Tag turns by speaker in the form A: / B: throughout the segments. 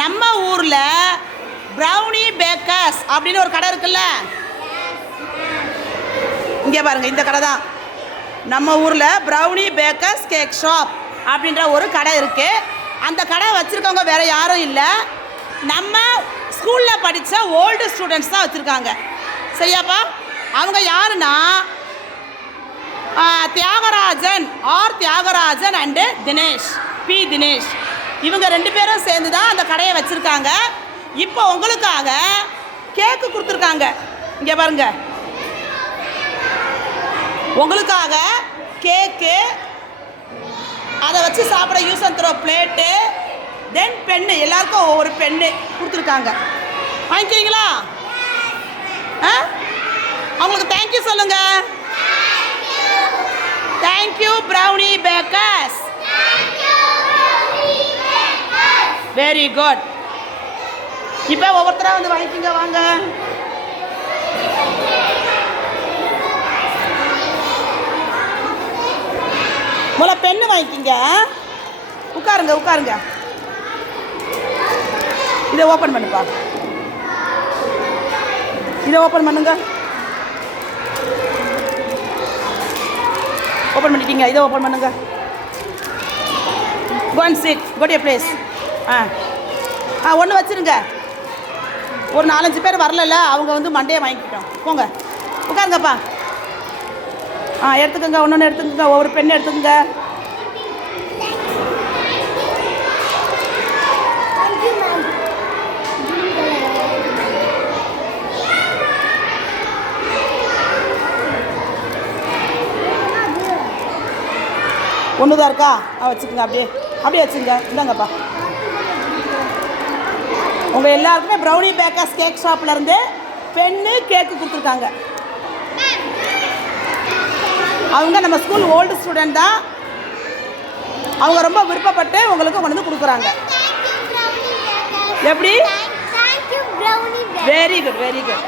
A: நம்ம ஊரில் brownie bakers அப்படின்னு ஒரு கடை இருக்குல்ல? இங்கே பாருங்கள் இந்த கடை தான். நம்ம ஊரில் ப்ரௌனி பேக்கர்ஸ் கேக் ஷாப் அப்படின்ற ஒரு கடை இருக்குது அந்த கடை வச்சுருக்கவங்க வேறு யாரும் இல்லை. நம்ம ஸ்கூலில் படித்த ஓல்டு ஸ்டூடெண்ட்ஸ் தான் வச்சுருக்காங்க. சரியாப்பா? அவங்க யாருன்னா Thiyagarajan R Thiyagarajan and Dinesh P Dinesh. இவங்க ரெண்டு பேரும் சேர்ந்து தான் அந்த கடையை வச்சுருக்காங்க. இப்போ உங்களுக்காக கேக்கு கொடுத்துருக்காங்க. இங்கே பாருங்க. உங்களுக்காக கேக்கு அதை வச்சு சாப்பிட use and throw plate then pen எல்லாருக்கும் ஒவ்வொரு பென்னு கொடுத்துருக்காங்க. வாங்கிக்கிறீங்களா? ஆ? அவங்களுக்கு தேங்க்யூ சொல்லுங்கள் thank you Brownie Bakers very good இப்போ ஒவ்வொருத்தராக வந்து வாங்கிக்கிங்க வாங்க. முதல்ல பெண்ணு வாங்கிக்கிங்க. உட்காருங்க உட்காருங்க. இதை ஓப்பன் பண்ணுப்பா. இதை ஓப்பன் பண்ணுங்க. ஓப்பன் பண்ணிக்கிங்க இதை ஓப்பன் பண்ணுங்க. ஒன் சீட் கோட் பிளேஸ் ஆ. ஆ ஒன்று வச்சுருங்க. ஒரு நாலஞ்சு பேர் வரலல்ல அவங்க வந்து மண்டே வாங்கிக்கிட்டோம். போங்க. உட்காருங்கப்பா. ஆ எடுத்துக்கோங்க ஒன்று ஒன்று எடுத்துக்கோங்க ஒவ்வொரு பெண் எடுத்துக்கோங்க. ஒன்று தான் இருக்கா? ஆ வச்சுக்கோங்க அப்படியே. அப்படியே வச்சுங்க இந்தாங்கப்பா. உங்கள் எல்லாருக்குமே ப்ரௌனி பேக்கர்ஸ் கேக் ஷாப்லேருந்து பென்னு கேக்கு கொடுத்துருக்காங்க. அவங்க நம்ம ஸ்கூல் ஓல்டு ஸ்டூடெண்ட் தான். அவங்க ரொம்ப விருப்பப்பட்டு உங்களுக்கு கொண்டு வந்து கொடுக்குறாங்க. எப்படி? வெரி குட் வெரி குட்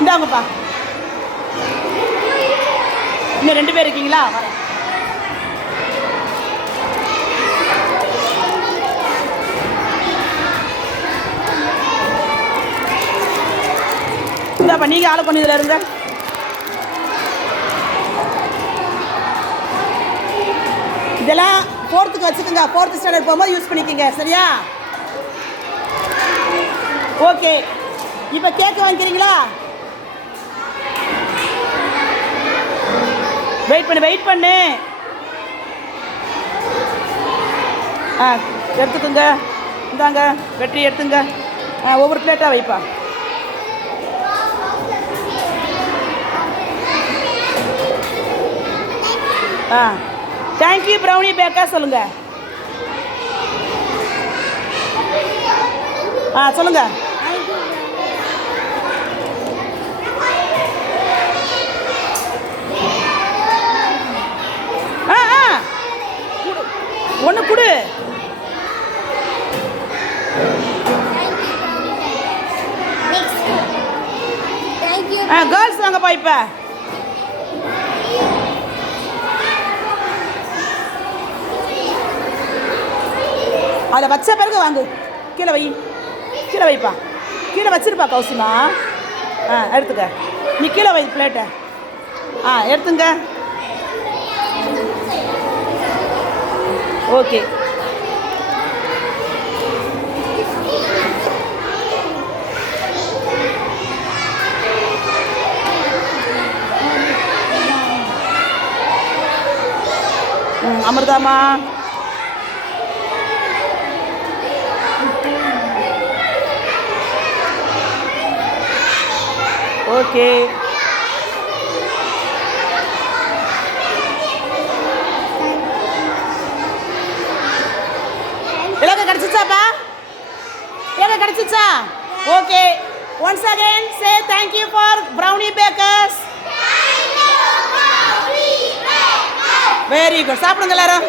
A: இந்தாங்கப்பா. இன்னும் ரெண்டு பேர் இருக்கீங்களா? வரேன் நீங்கள் ஆளு பண்ணி இதில் இருங்க. இதெல்லாம் ஃபோர்த்துக்கு வச்சுக்கோங்க. ஃபோர்த்து ஸ்டாண்டர்ட் போகும்போது யூஸ் பண்ணிக்கோங்க. சரியா? ஓகே இப்போ கேக்கு வாங்கிக்கிறீங்களா? வெயிட் பண்ணு வெயிட் பண்ணு. ஆ எடுத்துக்கோங்க. இந்தாங்க வெற்றி எடுத்துங்க. ஆ ஒவ்வொரு பிளேட்டாக வைப்பா. ஆ. தேங்க்யூ ப்ரௌனி பேக்கா சொல்லுங்க. ஆ சொல்லுங்க. ஆ ஆ. ஒன்று கொடு. ஆ கேர்ள்ஸ் வாங்கப்பா இப்போ. அதை வச்ச பிறகு வாங்கு. கீழே வை. கீழே வைப்பா. கீழே வச்சிருப்பா கௌசிமா. ஆ எடுத்துக்க. நீ கீழே வை பிளேட்டை ஆ எடுத்துங்க. ஓகே. ம் அமிர்தாமா. ஓகே. இலக்கு கிடச்சிச்சாப்பா? இலக்கை கிடச்சிச்சா? Okay. Once again say thank you for Brownie Bakers very good சாப்பிடுங்க எல்லாரும்.